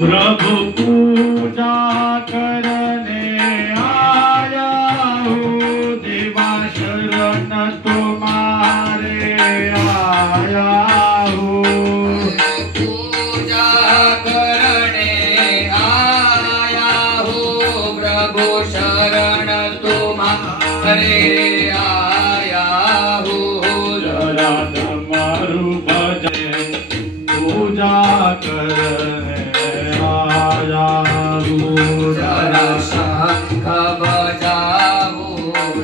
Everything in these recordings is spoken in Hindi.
प्रभु पूजा करने आया हूँ, देवा शरण तुम्हारे आया हूँ। पूजा करने आया हूँ, प्रभु शरण तुम्हारे आया हूँ। जरा तुम्हारू भजन पूजा करने आया हूँ। जरा शंख बजाओ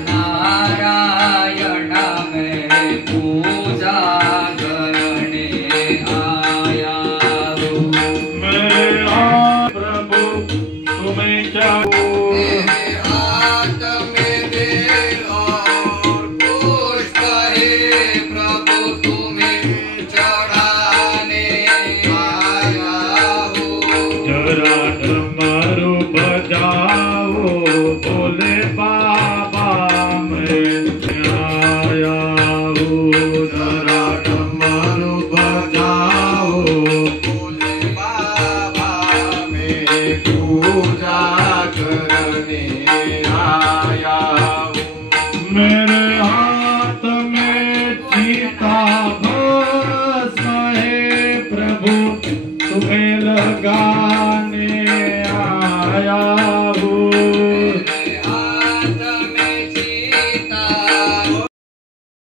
नारायण में पूजा करने आया हूँ। मेरा प्रभु तुम्हें क्या मेरे हाथ में बेल और पुष्प है, प्रभु तुम्हें चढ़ाने आया हूँ। जरा डमरू बजाओ बोले बाबा मैं आया हूँ। जरा डमरू बजाओ बोले बाबा मैं पूजा करने